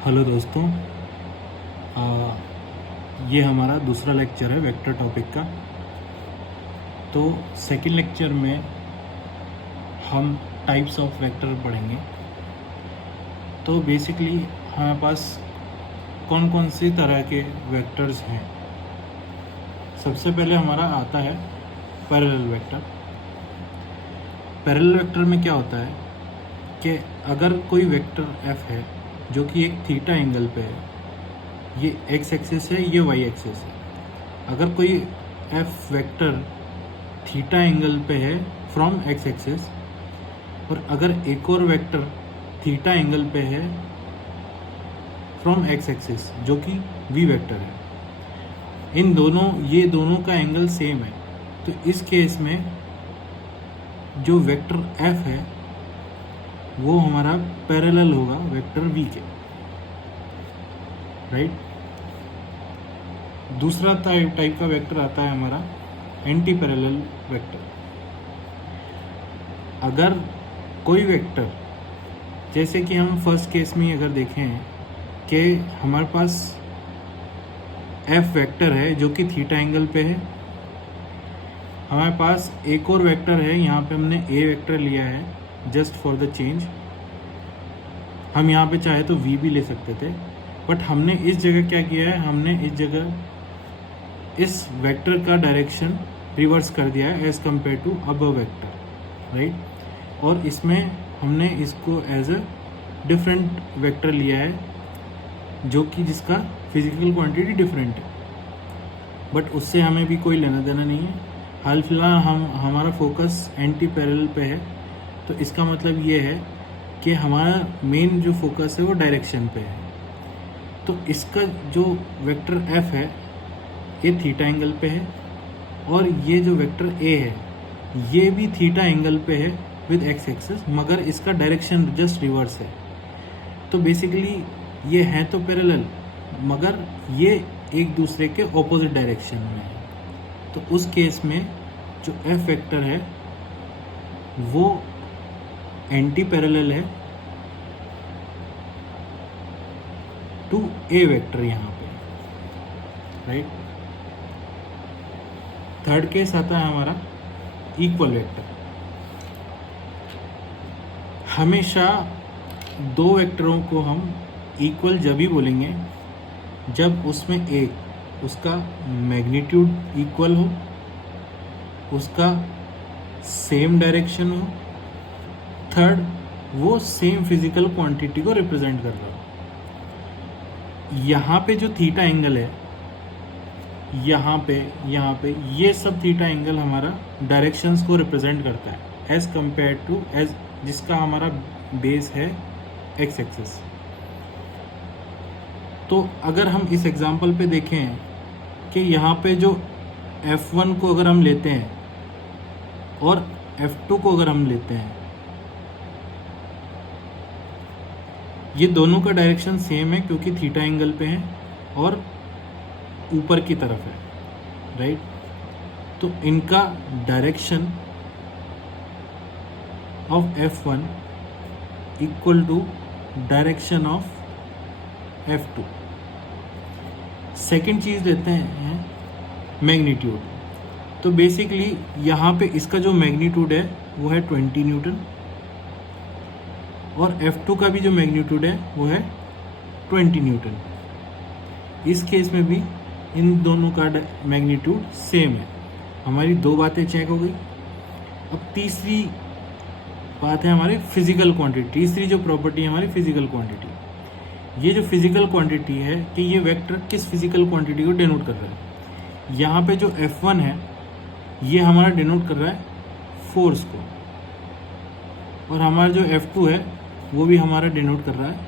Hello दोस्तों, ये हमारा दूसरा लेक्चर है वेक्टर टॉपिक का। तो सेकंड लेक्चर में हम टाइप्स ऑफ वेक्टर पढ़ेंगे। तो बेसिकली हमारे पास कौन कौन सी तरह के वेक्टर्स हैं। सबसे पहले हमारा आता है पैरेलल वेक्टर। पैरेलल वेक्टर में क्या होता है कि अगर कोई वेक्टर f है जो कि एक थीटा एंगल पे है, ये x एक्सिस है, ये y एक्सिस है। अगर कोई f वेक्टर थीटा एंगल पे है फ्रॉम x एक्सिस, और अगर एक और वेक्टर थीटा एंगल पे है फ्रॉम x एक्सिस जो कि v वेक्टर है, ये दोनों का एंगल सेम है, तो इस केस में जो वेक्टर f है वो हमारा पैरेलल होगा वेक्टर v के, राइट। दूसरा टाइप का वेक्टर आता है हमारा एंटी पैरेलल वेक्टर। अगर कोई वेक्टर, जैसे कि हम फर्स्ट केस में अगर देखें कि हमारे पास f वेक्टर है जो कि थीटा एंगल पे है, हमारे पास एक और वेक्टर है, यहाँ पे हमने a वेक्टर लिया है जस्ट फॉर द चेंज। हम यहाँ पे चाहे तो v भी ले सकते थे, बट हमने इस जगह क्या किया है, हमने इस जगह इस वेक्टर का डायरेक्शन रिवर्स कर दिया है as compare to above vector, right. और इसमें हमने इसको एज अ डिफरेंट वेक्टर लिया है जो कि जिसका फिजिकल क्वांटिटी डिफरेंट है, बट उससे हमें भी कोई लेना देना नहीं है। हाल फिलहाल हमारा फोकस एंटी पैरेलल पे है, तो इसका मतलब ये है कि हमारा मेन जो फोकस है वो डायरेक्शन पे है। तो इसका जो वेक्टर f है ये थीटा एंगल पे है, और ये जो वेक्टर a है ये भी थीटा एंगल पे है विद x एक्सिस, मगर इसका डायरेक्शन जस्ट रिवर्स है। तो बेसिकली ये हैं तो पैरेलल, मगर ये एक दूसरे के ऑपोजिट डायरेक्शन में है। तो उस केस में जो f वेक्टर है वो एंटी पैरेलल है टू a वेक्टर यहाँ पे, राइट। थर्ड केस आता है हमारा इक्वल वेक्टर। हमेशा दो वेक्टरों को हम इक्वल जब ही बोलेंगे जब उसमें एक उसका मैग्नीट्यूड इक्वल हो, उसका सेम डायरेक्शन हो, थर्ड वो सेम फिजिकल क्वांटिटी को रिप्रेजेंट कर रहा हो। यहाँ पे जो थीटा एंगल है, यहाँ पे ये सब थीटा एंगल हमारा डायरेक्शंस को रिप्रेजेंट करता है एज कंपेयर टू एज जिसका हमारा बेस है एक्स एक्सिस। तो अगर हम इस एग्जांपल पे देखें कि यहाँ पे जो F1 को अगर हम लेते हैं और F2 को अगर हम लेते हैं, ये दोनों का डायरेक्शन सेम है क्योंकि थीटा एंगल पे है और ऊपर की तरफ है, राइट। तो इनका direction of F1 equal to direction of F2। Second चीज़ लेते हैं मैग्नीट्यूड। तो बेसिकली यहाँ पे इसका जो मैग्नीट्यूड है वो है 20 न्यूटन, और F2 का भी जो मैग्नीट्यूड है वो है 20 न्यूटन। इस केस में भी इन दोनों का मैग्नीट्यूड सेम है। हमारी दो बातें चेक हो गई। अब तीसरी बात है हमारी फिजिकल क्वांटिटी। तीसरी जो प्रॉपर्टी है हमारी फिजिकल क्वांटिटी। ये जो फिजिकल क्वांटिटी है कि ये वेक्टर किस फिजिकल क्वांटिटी को डिनोट कर रहा है। यहाँ पे जो F1 है ये हमारा डिनोट कर रहा है फोर्स को, और हमारा जो F2 है वो भी हमारा डिनोट कर रहा है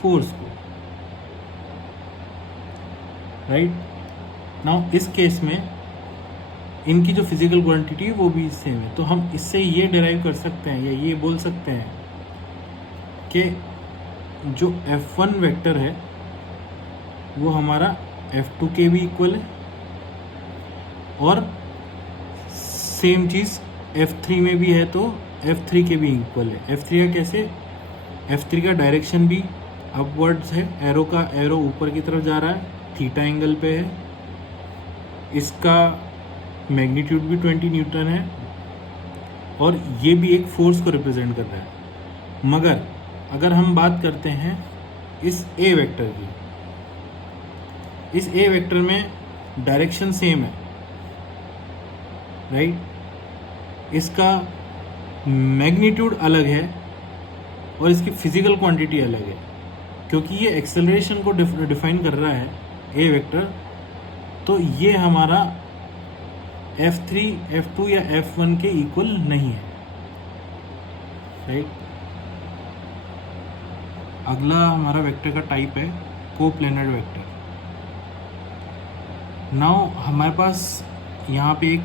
फोर्स को, राइट। नाउ इस केस में इनकी जो फिजिकल क्वांटिटी है वो भी सेम है। तो हम इससे ये डिराइव कर सकते हैं या ये बोल सकते हैं कि जो F1 वेक्टर है वो हमारा F2 के भी इक्वल है, और सेम चीज़ F3 में भी है तो F3 के भी इक्वल है। F3 का कैसे, F3 का डायरेक्शन भी अपवर्ड्स है, एरो का एरो ऊपर की तरफ जा रहा है, थीटा एंगल पे है, इसका मैग्नीट्यूड भी 20 न्यूटन है और ये भी एक फोर्स को रिप्रेजेंट कर रहा है। मगर अगर हम बात करते हैं इस ए वेक्टर की, इस ए वेक्टर में डायरेक्शन सेम है, राइट, इसका मैग्नीट्यूड अलग है और इसकी फिजिकल क्वांटिटी अलग है, क्योंकि ये एक्सेलरेशन को डिफाइन कर रहा है ए वेक्टर। तो ये हमारा F3, F2 या F1 के इक्वल नहीं है, राइट। अगला हमारा वेक्टर का टाइप है कोप्लेनर वेक्टर। नाउ हमारे पास यहाँ पे एक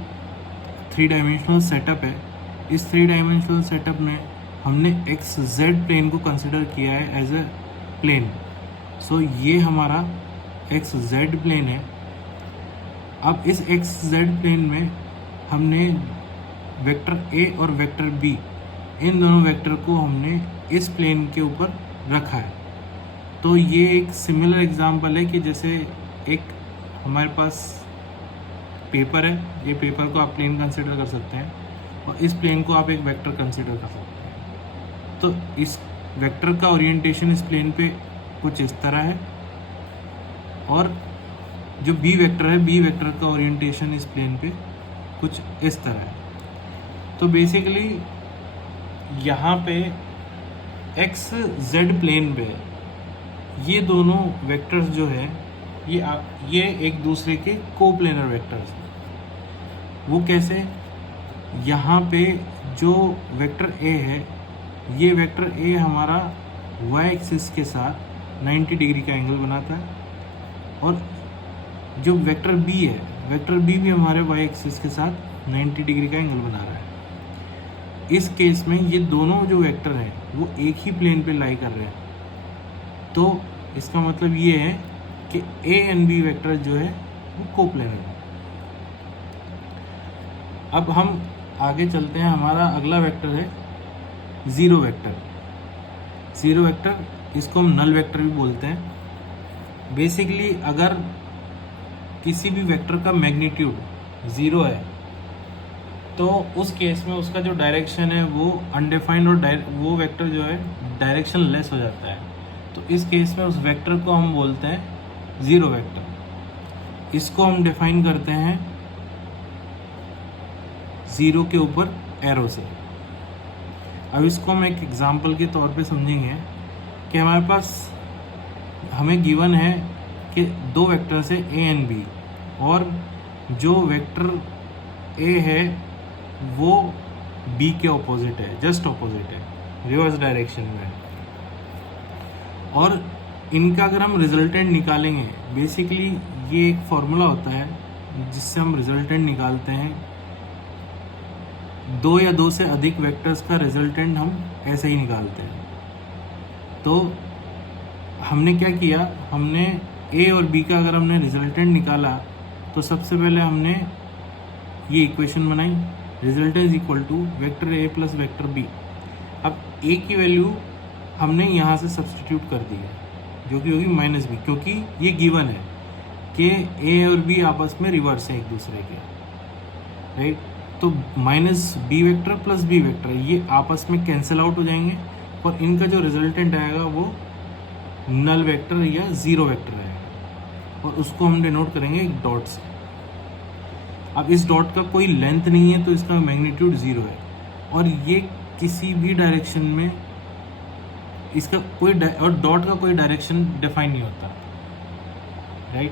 3 डायमेंशनल सेटअप है। इस 3 डायमेंशनल सेटअप में हमने एक्स जेड प्लेन को कंसिडर किया है एज ए प्लेन। सो ये हमारा एक्स जेड प्लेन है। अब इस एक्स जेड प्लेन में हमने वेक्टर ए और वेक्टर बी, इन दोनों वेक्टर को हमने इस प्लेन के ऊपर रखा है। तो ये एक सिमिलर एग्जांपल है कि जैसे एक हमारे पास पेपर है, ये पेपर को आप प्लेन कंसिडर कर सकते हैं और इस प्लेन को आप एक वेक्टर कंसिडर कर सकते हैं। तो इस वेक्टर का ओरिएंटेशन इस प्लेन पे कुछ इस तरह है और जो बी वेक्टर है, बी वेक्टर का ओरिएंटेशन इस प्लेन पे कुछ इस तरह है। तो बेसिकली यहाँ पे एक्स जेड प्लेन पे ये दोनों वेक्टर्स जो है ये एक दूसरे के कोप्लेनर वेक्टर्स हैं। वो कैसे? यहाँ पे जो वेक्टर ए है, ये वेक्टर ए हमारा वाई एक्सिस के साथ 90 डिग्री का एंगल बनाता है और जो वेक्टर बी है, वेक्टर बी भी हमारे वाई एक्सिस के साथ 90 डिग्री का एंगल बना रहा है। इस केस में ये दोनों जो वेक्टर हैं वो एक ही प्लेन पे लाई कर रहे हैं। तो इसका मतलब ये है कि ए एंड बी वेक्टर जो है वो कोप्लेनर है। अब हम आगे चलते हैं। हमारा अगला वेक्टर है ज़ीरो वेक्टर। ज़ीरो वेक्टर, इसको हम नल वेक्टर भी बोलते हैं। बेसिकली अगर किसी भी वेक्टर का मैग्नीट्यूड ज़ीरो है तो उस केस में उसका जो डायरेक्शन है वो अनडिफाइंड और वो वेक्टर जो है डायरेक्शन लेस हो जाता है। तो इस केस में उस वेक्टर को हम बोलते हैं ज़ीरो वेक्टर। इसको हम डिफाइन करते हैं ज़ीरो के ऊपर एरो से। अब इसको हम एक एग्जांपल के तौर पे समझेंगे कि हमारे पास हमें गिवन है कि दो वेक्टर्स है ए एंड बी और जो वेक्टर ए है वो बी के ऑपोजिट है, जस्ट ऑपोजिट है, रिवर्स डायरेक्शन में। और इनका अगर हम रिजल्टेंट निकालेंगे, बेसिकली ये एक फॉर्मूला होता है जिससे हम रिजल्टेंट निकालते हैं। दो या दो से अधिक वेक्टर्स का रिजल्टेंट हम ऐसे ही निकालते हैं। तो हमने क्या किया, हमने ए और बी का अगर हमने रिजल्टेंट निकाला तो सबसे पहले हमने ये इक्वेशन बनाई, resultant is equal to vector A plus vector B. अब ए की वैल्यू हमने यहाँ से सब्सटीट्यूट कर दी है जो कि होगी माइनस बी, क्योंकि ये गिवन है कि ए और बी आपस में रिवर्स है एक दूसरे के, राइट। तो minus B vector plus B vector ये आपस में कैंसिल आउट हो जाएंगे और इनका जो रिजल्टेंट आएगा वो नल वेक्टर या ज़ीरो वेक्टर रहेगा और उसको हम डिनोट करेंगे एक डॉट से। अब इस डॉट का कोई लेंथ नहीं है तो इसका मैग्नीट्यूड ज़ीरो है और ये किसी भी डायरेक्शन में इसका कोई और डॉट का कोई डायरेक्शन डिफाइन नहीं होता, राइट।